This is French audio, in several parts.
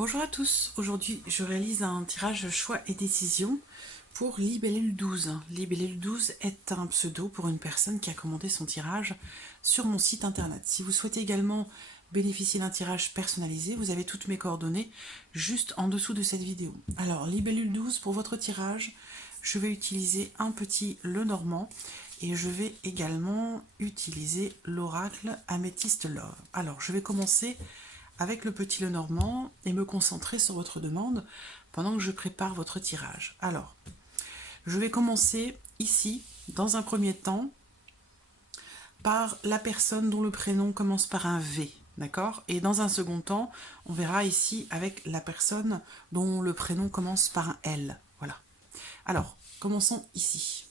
Bonjour à tous, aujourd'hui je réalise un tirage choix et décision pour Libellule 12. Libellule 12 est un pseudo pour une personne qui a commandé son tirage sur mon site internet. Si vous souhaitez également bénéficier d'un tirage personnalisé, vous avez toutes mes coordonnées juste en dessous de cette vidéo. Alors Libellule 12, pour votre tirage, je vais utiliser un petit Lenormand et je vais également utiliser l'oracle Amethyst Love. Alors je vais commencer avec le petit Lenormand et me concentrer sur votre demande pendant que je prépare votre tirage. Alors, je vais commencer ici, dans un premier temps, par la personne dont le prénom commence par un V, d'accord? Et dans un second temps, on verra ici avec la personne dont le prénom commence par un L, voilà. Alors, commençons ici.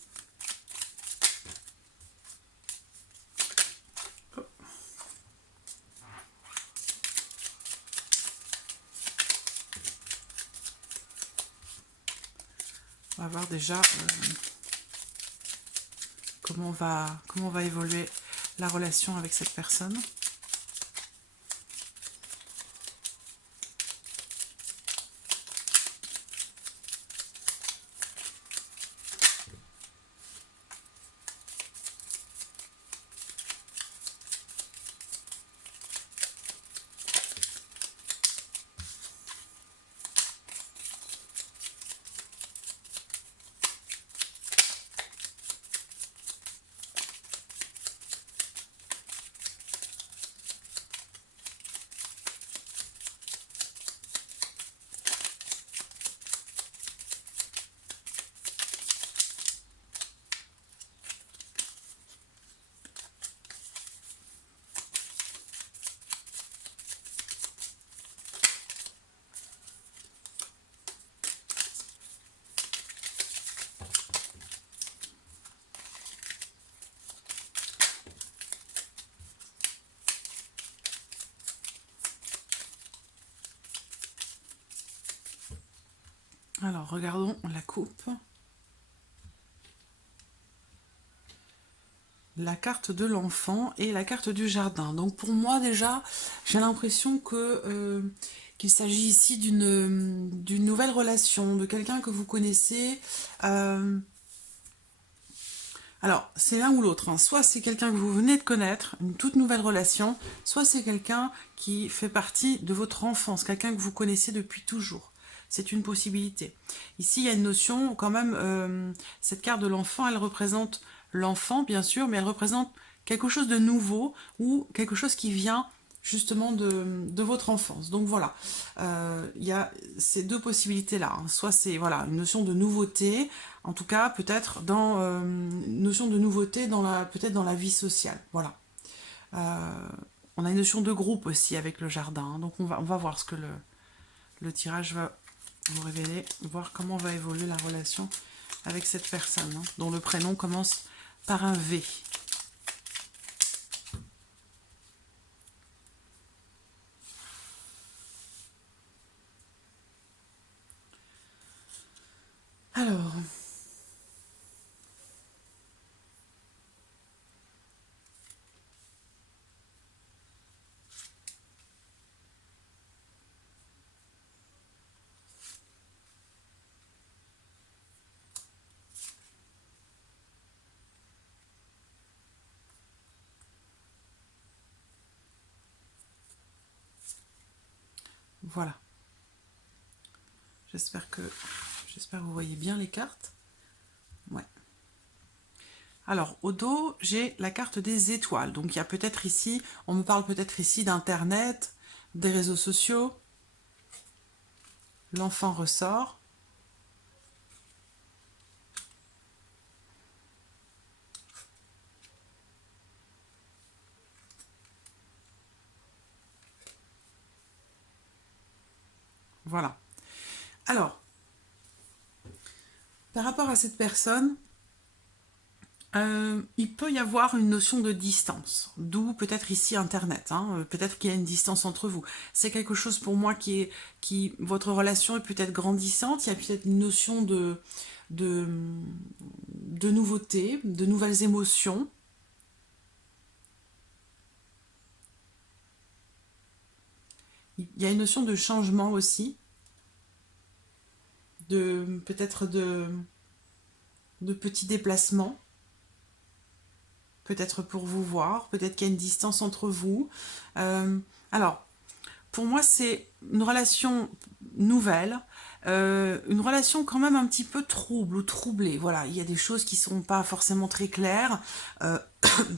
On va voir déjà comment va évoluer la relation avec cette personne. Alors, regardons la coupe. La carte de l'enfant et la carte du jardin. Donc pour moi déjà, j'ai l'impression que qu'il s'agit ici d'une nouvelle relation, de quelqu'un que vous connaissez. Alors, c'est l'un ou l'autre, hein. Soit c'est quelqu'un que vous venez de connaître, une toute nouvelle relation, soit c'est quelqu'un qui fait partie de votre enfance, quelqu'un que vous connaissez depuis toujours. C'est une possibilité. Ici, il y a une notion, quand même, cette carte de l'enfant, elle représente l'enfant, bien sûr, mais elle représente quelque chose de nouveau ou quelque chose qui vient justement de votre enfance. Donc voilà, il y a ces deux possibilités-là, hein. Soit c'est voilà, une notion de nouveauté, en tout cas peut-être dans une notion de nouveauté peut-être dans la vie sociale. Voilà. On a une notion de groupe aussi avec le jardin, hein. Donc on va voir ce que le tirage va vous révéler, voir comment va évoluer la relation avec cette personne, hein, dont le prénom commence par un V. Alors, voilà. J'espère que vous voyez bien les cartes. Ouais. Alors, au dos, j'ai la carte des étoiles. Donc, il y a peut-être ici, on me parle peut-être ici d'Internet, des réseaux sociaux. L'enfant ressort. Voilà. Alors, par rapport à cette personne, il peut y avoir une notion de distance, d'où peut-être ici Internet, hein, peut-être qu'il y a une distance entre vous. C'est quelque chose pour moi votre relation est peut-être grandissante, il y a peut-être une notion de, de nouveauté, de nouvelles émotions. Il il y a une notion de changement aussi, peut-être de petits déplacements, peut-être pour vous voir, peut-être qu'il y a une distance entre vous. Alors, pour moi, c'est une relation nouvelle, une relation quand même un petit peu trouble ou troublée. Voilà, il y a des choses qui sont pas forcément très claires,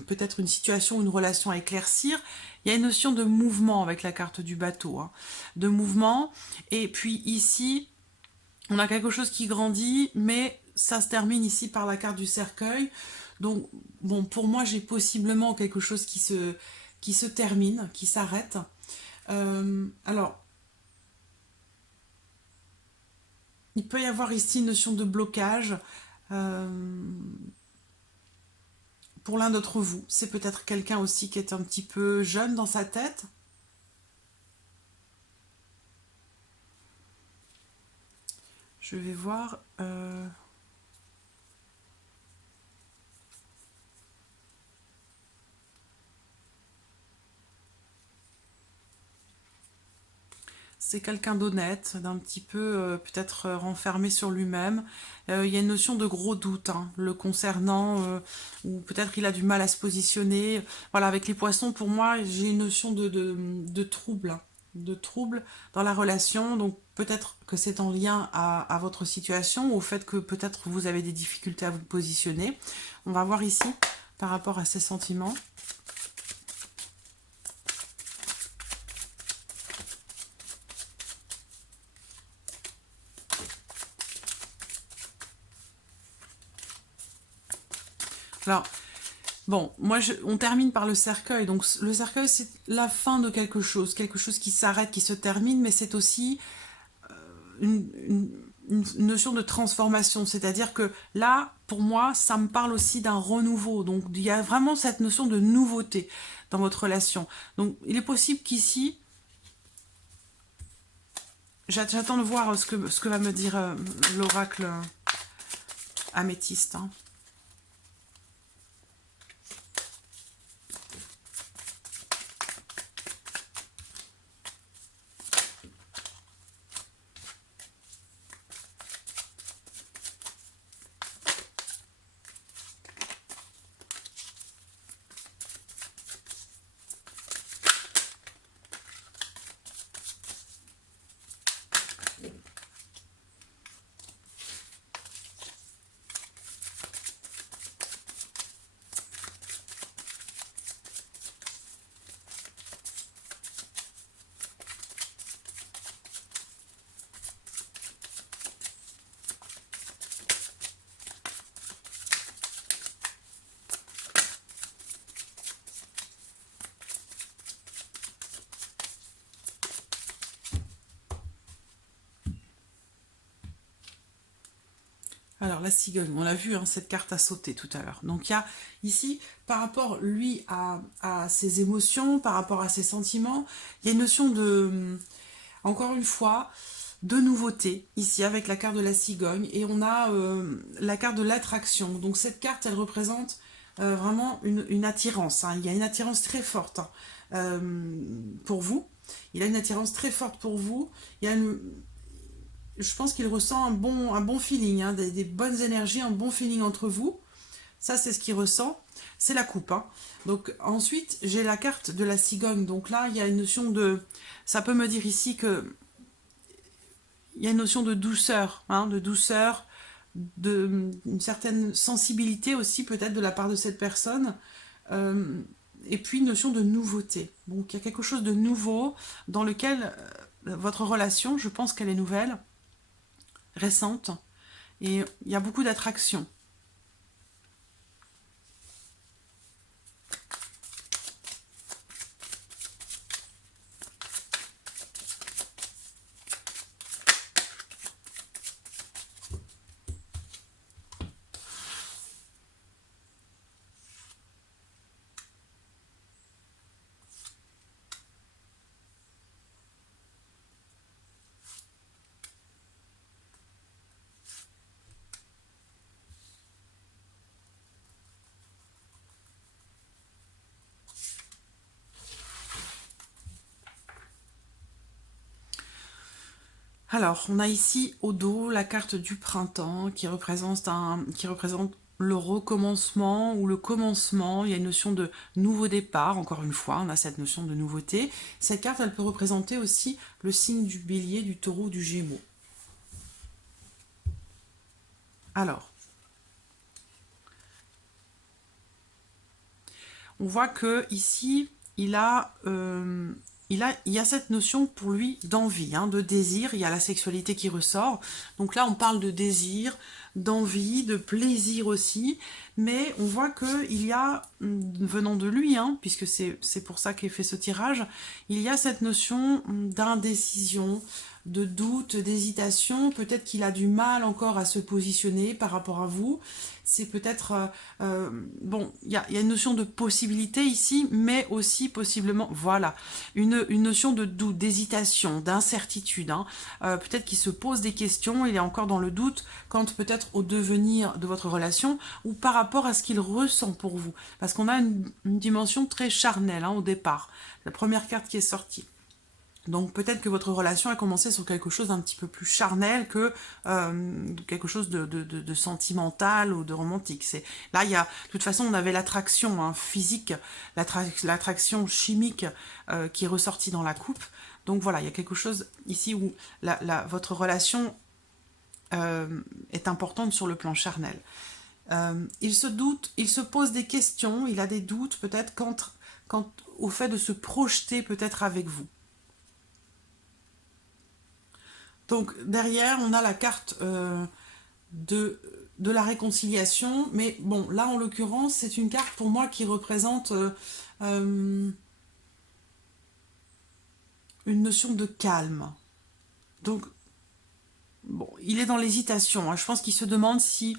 peut-être une situation ou une relation à éclaircir. Il y a une notion de mouvement avec la carte du bateau, hein, de mouvement. Et puis ici, on a quelque chose qui grandit, mais ça se termine ici par la carte du cercueil. Donc, bon, pour moi, j'ai possiblement quelque chose qui se termine, qui s'arrête. Alors, il peut y avoir ici une notion de blocage pour l'un d'entre vous. C'est peut-être quelqu'un aussi qui est un petit peu jeune dans sa tête. Je vais voir. C'est quelqu'un d'honnête, d'un petit peu peut-être renfermé sur lui-même. Il y a une notion de gros doute hein, le concernant, ou peut-être il a du mal à se positionner. Voilà, avec les poissons, pour moi, j'ai une notion de trouble, hein, de trouble dans la relation. Donc peut-être que c'est en lien à votre situation, au fait que peut-être vous avez des difficultés à vous positionner. On va voir ici par rapport à ces sentiments. Alors, bon, on termine par le cercueil. Donc, le cercueil, c'est la fin de quelque chose qui s'arrête, qui se termine, mais c'est aussi une notion de transformation. C'est-à-dire que là, pour moi, ça me parle aussi d'un renouveau. Donc, il y a vraiment cette notion de nouveauté dans votre relation. Donc, il est possible qu'ici, j'attends de voir ce que va me dire l'oracle améthyste. Hein. Alors, la cigogne, on l'a vu, hein, cette carte a sauté tout à l'heure. Donc, il y a ici, par rapport, lui, à ses émotions, par rapport à ses sentiments, il y a une notion de, encore une fois, de nouveauté, ici, avec la carte de la cigogne. Et on a la carte de l'attraction. Donc, cette carte, elle représente vraiment une attirance. Hein. Il y a une attirance très forte hein, pour vous. Il a une attirance très forte pour vous. Il y a je pense qu'il ressent un bon feeling, hein, des bonnes énergies, un bon feeling entre vous. Ça, c'est ce qu'il ressent. C'est la coupe. Hein. Donc, ensuite, j'ai la carte de la cigogne. Donc là, il y a une notion de... Ça peut me dire ici que... Il y a une notion de douceur, hein, une certaine sensibilité aussi, peut-être, de la part de cette personne. Et puis, une notion de nouveauté. Donc, il y a quelque chose de nouveau dans lequel votre relation, je pense qu'elle est nouvelle, récente, et il y a beaucoup d'attraction. Alors, on a ici au dos la carte du printemps qui représente le recommencement ou le commencement. Il y a une notion de nouveau départ, encore une fois, on a cette notion de nouveauté. Cette carte, elle peut représenter aussi le signe du bélier, du taureau, du gémeaux. Alors, on voit que ici, il y a cette notion pour lui d'envie, hein, de désir. Il y a la sexualité qui ressort. Donc là, on parle de désir, d'envie, de plaisir aussi. Mais on voit qu'il y a, venant de lui, hein, puisque c'est pour ça qu'est fait ce tirage, il y a cette notion d'indécision, de doute, d'hésitation. Peut-être qu'il a du mal encore à se positionner par rapport à vous. C'est peut-être... bon, il y a une notion de possibilité ici, mais aussi possiblement, voilà, une notion de doute, d'hésitation, d'incertitude. Hein. Peut-être qu'il se pose des questions, il est encore dans le doute quant peut-être au devenir de votre relation ou par rapport à ce qu'il ressent pour vous. Parce qu'on a une dimension très charnelle, hein, au départ. La première carte qui est sortie. Donc peut-être que votre relation a commencé sur quelque chose d'un petit peu plus charnel que quelque chose de sentimental ou de romantique. Là, il y a, de toute façon, on avait l'attraction, hein, physique, l'attraction chimique qui est ressortie dans la coupe. Donc voilà, il y a quelque chose ici où votre relation est importante sur le plan charnel. Il se doute, il se pose des questions, il a des doutes peut-être quant au fait de se projeter peut-être avec vous. Donc derrière, on a la carte de la réconciliation. Mais bon, là en l'occurrence, c'est une carte pour moi qui représente une notion de calme. Donc, bon, il est dans l'hésitation. Hein. Je pense qu'il se demande si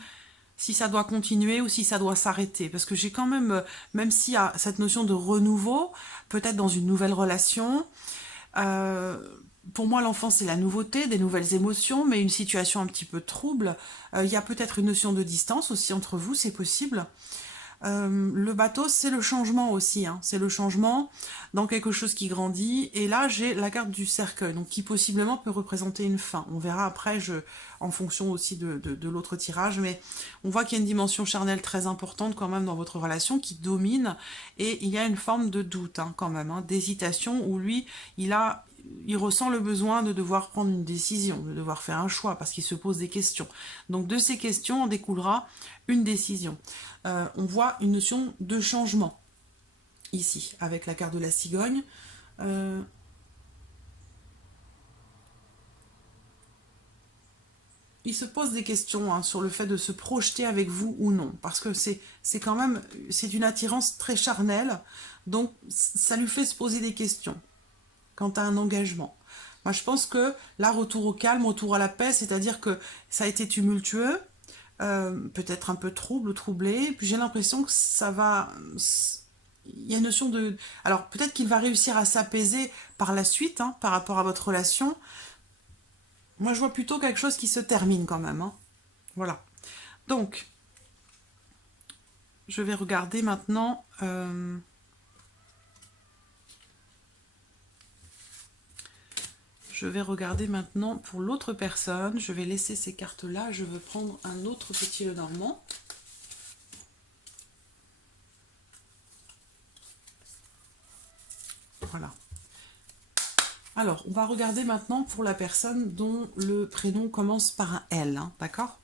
ça doit continuer ou si ça doit s'arrêter. Parce que j'ai quand même s'il y a cette notion de renouveau, peut-être dans une nouvelle relation, pour moi, l'enfance, c'est la nouveauté, des nouvelles émotions, mais une situation un petit peu trouble. Il y a peut-être une notion de distance aussi entre vous, c'est possible. Le bateau, c'est le changement aussi. Hein. C'est le changement dans quelque chose qui grandit. Et là, j'ai la carte du cercueil, donc qui possiblement peut représenter une fin. On verra après, en fonction aussi de l'autre tirage. Mais on voit qu'il y a une dimension charnelle très importante quand même dans votre relation qui domine. Et il y a une forme de doute, hein, quand même, hein, d'hésitation, où lui, il ressent le besoin de devoir prendre une décision, de devoir faire un choix, parce qu'il se pose des questions. Donc de ces questions, en découlera une décision. On voit une notion de changement, ici, avec la carte de la cigogne. Il se pose des questions, hein, sur le fait de se projeter avec vous ou non, parce que c'est quand même, c'est une attirance très charnelle, donc ça lui fait se poser des questions quant à un engagement. Moi, je pense que là, retour au calme, retour à la paix, c'est-à-dire que ça a été tumultueux, peut-être un peu troublé, puis j'ai l'impression que ça va... Il y a une notion de... Alors, peut-être qu'il va réussir à s'apaiser par la suite, hein, par rapport à votre relation. Moi, je vois plutôt quelque chose qui se termine quand même. Hein. Voilà. Donc, je vais regarder maintenant... Je vais regarder maintenant pour l'autre personne. Je vais laisser ces cartes-là. Je veux prendre un autre petit Lenormand. Voilà. Alors, on va regarder maintenant pour la personne dont le prénom commence par un L. Hein, d'accord ?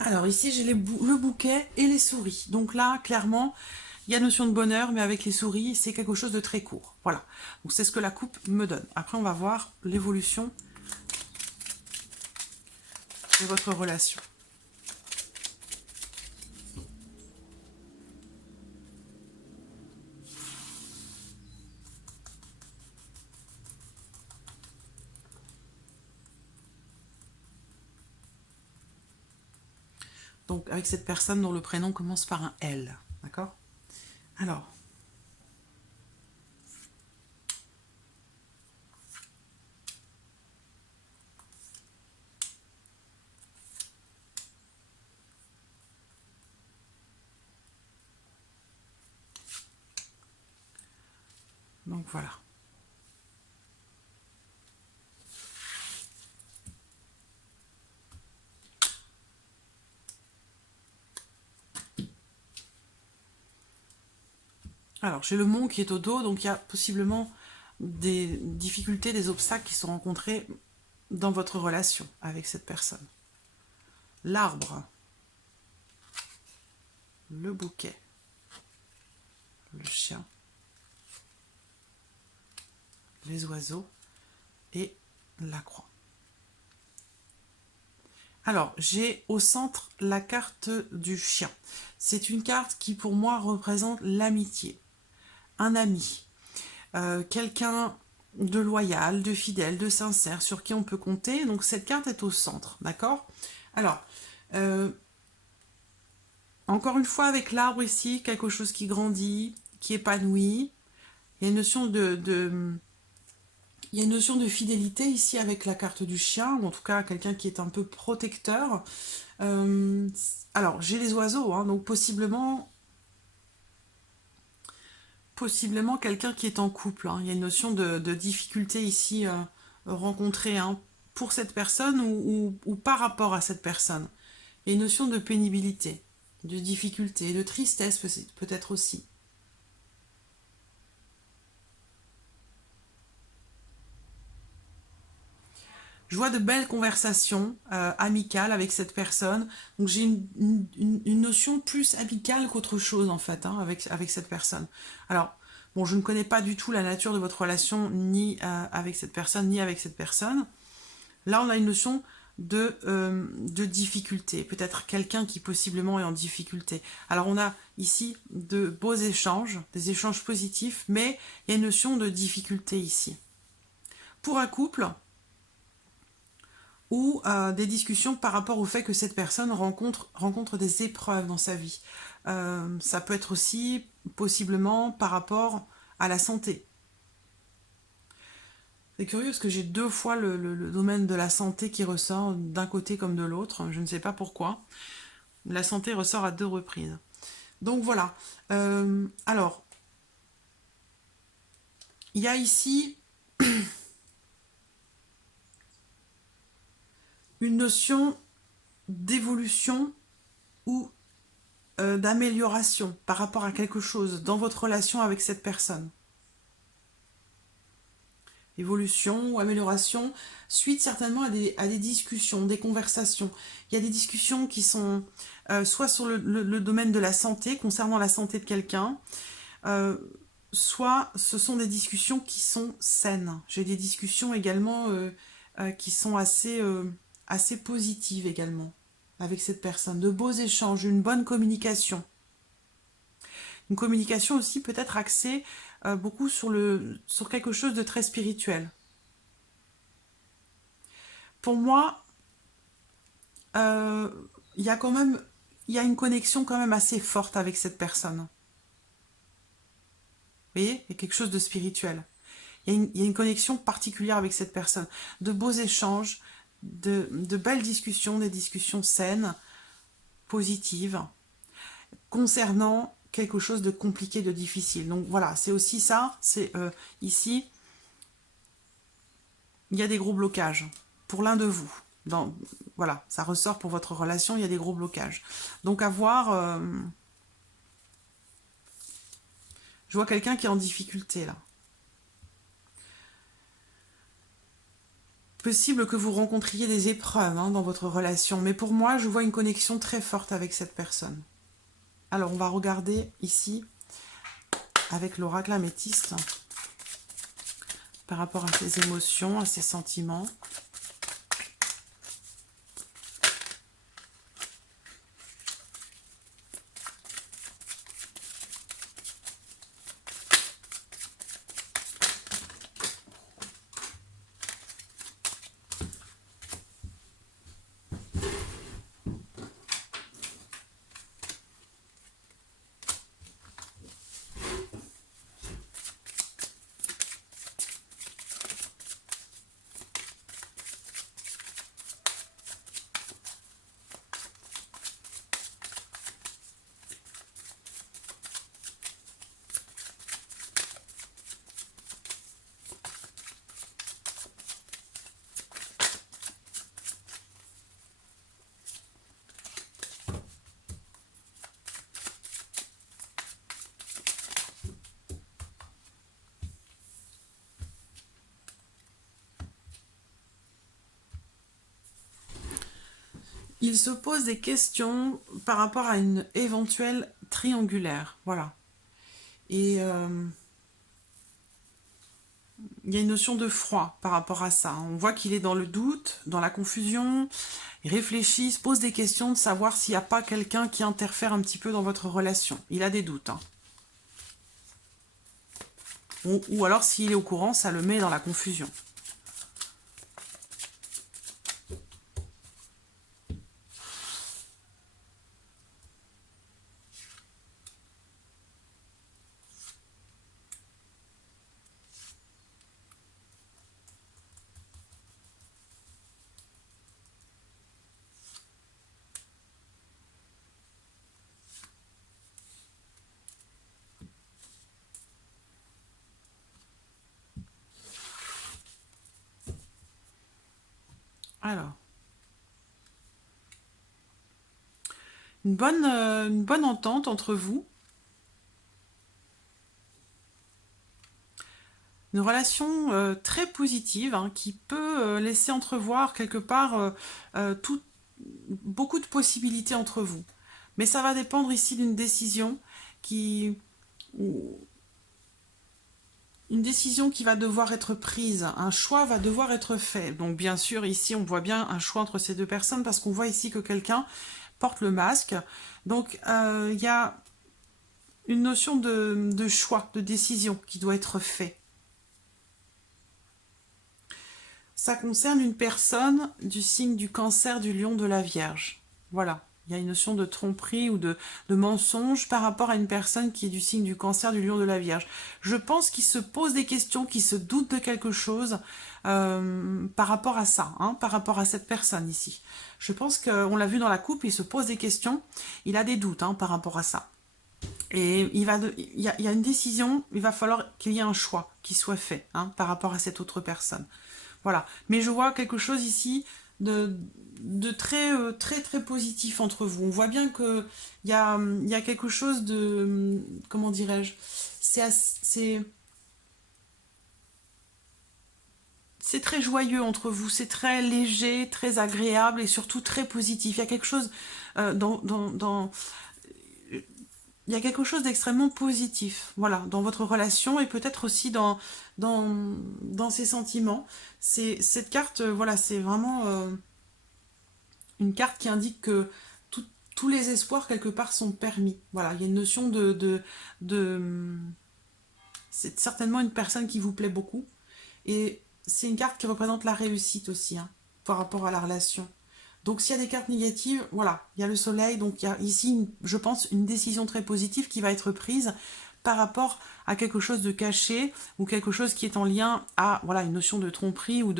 Alors ici, j'ai le bouquet et les souris. Donc là, clairement, il y a notion de bonheur, mais avec les souris, c'est quelque chose de très court. Voilà. Donc c'est ce que la coupe me donne. Après, on va voir l'évolution de votre relation. Donc avec cette personne dont le prénom commence par un L. D'accord? Alors, donc voilà. Alors, j'ai le mont qui est au dos, donc il y a possiblement des difficultés, des obstacles qui sont rencontrés dans votre relation avec cette personne. L'arbre, le bouquet, le chien, les oiseaux et la croix. Alors, j'ai au centre la carte du chien. C'est une carte qui, pour moi, représente l'amitié. Un ami, quelqu'un de loyal, de fidèle, de sincère, sur qui on peut compter. Donc, cette carte est au centre, d'accord? Alors, encore une fois, avec l'arbre ici, quelque chose qui grandit, qui épanouit. Il y a une notion il y a une notion de fidélité ici avec la carte du chien, ou en tout cas quelqu'un qui est un peu protecteur. Alors, j'ai les oiseaux, hein, donc possiblement quelqu'un qui est en couple. Hein. Il y a une notion de difficulté ici rencontrée hein, pour cette personne ou par rapport à cette personne. Il y a une notion de pénibilité, de difficulté, de tristesse peut-être aussi. Je vois de belles conversations amicales avec cette personne. Donc j'ai une notion plus amicale qu'autre chose en fait hein, avec cette personne. Alors, bon, je ne connais pas du tout la nature de votre relation ni avec cette personne, ni avec cette personne. Là, on a une notion de difficulté. Peut-être quelqu'un qui possiblement est en difficulté. Alors on a ici de beaux échanges, des échanges positifs, mais il y a une notion de difficulté ici. Pour un couple, ou des discussions par rapport au fait que cette personne rencontre des épreuves dans sa vie. Ça peut être aussi possiblement par rapport à la santé. C'est curieux parce que j'ai deux fois le domaine de la santé qui ressort d'un côté comme de l'autre. Je ne sais pas pourquoi. La santé ressort à deux reprises. Donc voilà. Alors, il y a ici une notion d'évolution ou d'amélioration par rapport à quelque chose dans votre relation avec cette personne. Évolution ou amélioration, suite certainement à des discussions, des conversations. Il y a des discussions qui sont soit sur le domaine de la santé, concernant la santé de quelqu'un, soit ce sont des discussions qui sont saines. J'ai des discussions également qui sont assez positives également avec cette personne. De beaux échanges, une bonne communication. Une communication aussi peut-être axée beaucoup sur quelque chose de très spirituel. Pour moi, il y a quand même, il y a une connexion quand même assez forte avec cette personne. Vous voyez, il y a quelque chose de spirituel. Il y a une connexion particulière avec cette personne. De beaux échanges, de belles discussions, des discussions saines, positives, concernant quelque chose de compliqué, de difficile. Donc voilà, c'est aussi ça, c'est ici, il y a des gros blocages pour l'un de vous. Voilà, ça ressort pour votre relation, il y a des gros blocages. Donc à voir, je vois quelqu'un qui est en difficulté là. Possible que vous rencontriez des épreuves dans votre relation, mais pour moi, je vois une connexion très forte avec cette personne. Alors, on va regarder ici, avec l'oracle améthyste, par rapport à ses émotions, à ses sentiments. Il se pose des questions par rapport à une éventuelle triangulaire. Voilà. Et il y a une notion de froid par rapport à ça. On voit qu'il est dans le doute, dans la confusion. Il réfléchit, se pose des questions de savoir s'il n'y a pas quelqu'un qui interfère un petit peu dans votre relation. Il a des doutes. Ou alors, s'il est au courant, ça le met dans la confusion. Alors, une bonne entente entre vous. Une relation très positive qui peut laisser entrevoir quelque part beaucoup de possibilités entre vous. Mais ça va dépendre ici d'une décision une décision qui va devoir être prise, un choix va devoir être fait. Donc bien sûr, ici, on voit bien un choix entre ces deux personnes parce qu'on voit ici que quelqu'un porte le masque. Donc il y a une notion de choix, de décision qui doit être fait. Ça concerne une personne du signe du Cancer, du Lion, de la Vierge. Voilà. Il y a une notion de tromperie ou de mensonge par rapport à une personne qui est du signe du Cancer, du Lion, de la Vierge. Je pense qu'il se pose des questions, qu'il se doute de quelque chose par rapport à ça, par rapport à cette personne ici. Je pense qu'on l'a vu dans la coupe, il se pose des questions, il a des doutes par rapport à ça. Et il y a une décision, il va falloir qu'il y ait un choix qui soit fait par rapport à cette autre personne. Voilà. Mais je vois quelque chose ici de très, très, très positif entre vous. On voit bien qu'il y a quelque chose de... Comment dirais-je? C'est très joyeux entre vous, c'est très léger, très agréable et surtout très positif. Il y a quelque chose il y a quelque chose d'extrêmement positif, voilà, dans votre relation et peut-être aussi dans ses sentiments. Cette carte, voilà, c'est vraiment une carte qui indique que tous les espoirs, quelque part, sont permis. Voilà, il y a une notion c'est certainement une personne qui vous plaît beaucoup. Et c'est une carte qui représente la réussite aussi, par rapport à la relation. Donc s'il y a des cartes négatives, voilà, il y a le soleil, donc il y a ici, je pense, une décision très positive qui va être prise par rapport à quelque chose de caché ou quelque chose qui est en lien à voilà une notion de tromperie ou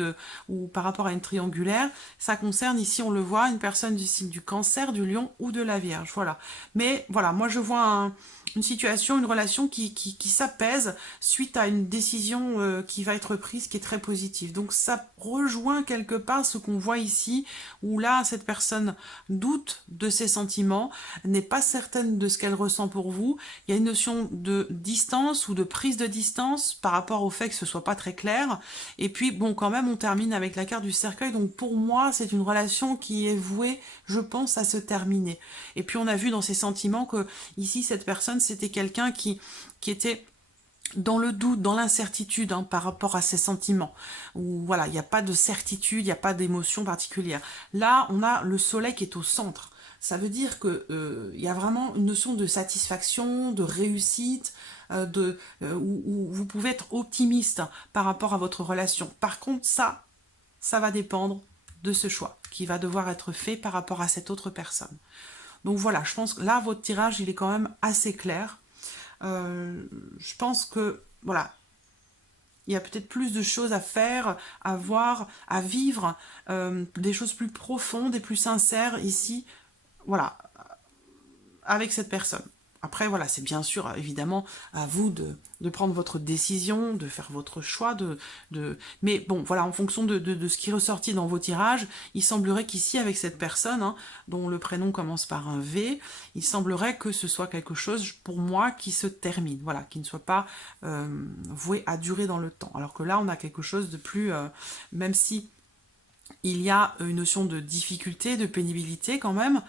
par rapport à une triangulaire. Ça concerne ici, on le voit, une personne du signe du Cancer, du Lion ou de la Vierge. Voilà. Mais voilà, moi je vois une situation, une relation qui s'apaise suite à une décision qui va être prise qui est très positive. Donc ça rejoint quelque part ce qu'on voit ici, où là, cette personne doute de ses sentiments, n'est pas certaine de ce qu'elle ressent pour vous. Il y a une notion de de distance ou de prise de distance par rapport au fait que ce soit pas très clair. Et puis, bon, quand même, on termine avec la carte du cercueil. Donc, pour moi, c'est une relation qui est vouée, je pense, à se terminer. Et puis, on a vu dans ses sentiments que, ici, cette personne, c'était quelqu'un qui était dans le doute, dans l'incertitude par rapport à ses sentiments. Où, voilà, il n'y a pas de certitude, il n'y a pas d'émotion particulière. Là, on a le soleil qui est au centre. Ça veut dire que y a vraiment une notion de satisfaction, de réussite, où vous pouvez être optimiste par rapport à votre relation. Par contre, ça va dépendre de ce choix qui va devoir être fait par rapport à cette autre personne. Donc voilà, je pense que là, votre tirage, il est quand même assez clair. Je pense que, voilà, il y a peut-être plus de choses à faire, à voir, à vivre, des choses plus profondes et plus sincères ici, voilà, avec cette personne. Après, voilà, c'est bien sûr, évidemment, à vous de prendre votre décision, de faire votre choix, mais bon, voilà, en fonction de ce qui est ressorti dans vos tirages, il semblerait qu'ici, avec cette personne, dont le prénom commence par un V, il semblerait que ce soit quelque chose, pour moi, qui se termine, voilà, qui ne soit pas voué à durer dans le temps. Alors que là, on a quelque chose de plus, même si il y a une notion de difficulté, de pénibilité quand même,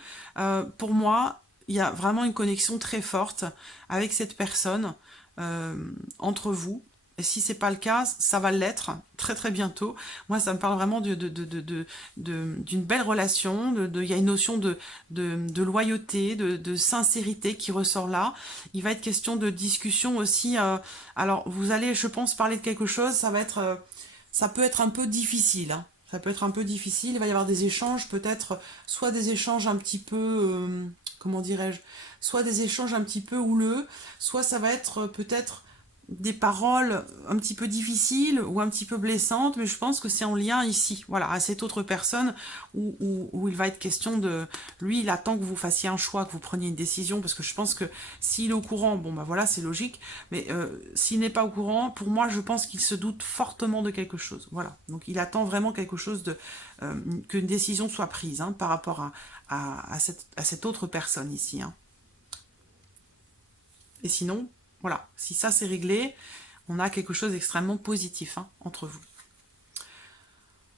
pour moi, il y a vraiment une connexion très forte avec cette personne, entre vous. Et si c'est pas le cas, ça va l'être très très bientôt. Moi, ça me parle vraiment d'une belle relation. Il y a une notion de loyauté, de sincérité qui ressort là. Il va être question de discussion aussi. Alors, vous allez, je pense, parler de quelque chose. Ça peut être un peu difficile. Ça peut être un peu difficile. Il va y avoir des échanges, peut-être, soit des échanges un petit peu, comment dirais-je, soit des échanges un petit peu houleux, soit ça va être peut-être des paroles un petit peu difficiles ou un petit peu blessantes, mais je pense que c'est en lien ici, voilà, à cette autre personne où il va être question de... Lui, il attend que vous fassiez un choix, que vous preniez une décision, parce que je pense que s'il est au courant, bon bah voilà, c'est logique, mais s'il n'est pas au courant, pour moi, je pense qu'il se doute fortement de quelque chose, voilà. Donc il attend vraiment quelque chose qu'une décision soit prise par rapport à cette autre personne ici. Et sinon, voilà, si ça c'est réglé, on a quelque chose d'extrêmement positif entre vous.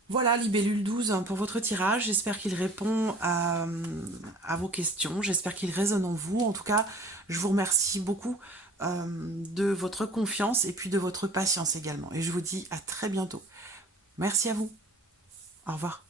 Voilà, Libellule 12 pour votre tirage. J'espère qu'il répond à vos questions. J'espère qu'il résonne en vous. En tout cas, je vous remercie beaucoup de votre confiance et puis de votre patience également. Et je vous dis à très bientôt. Merci à vous. Au revoir.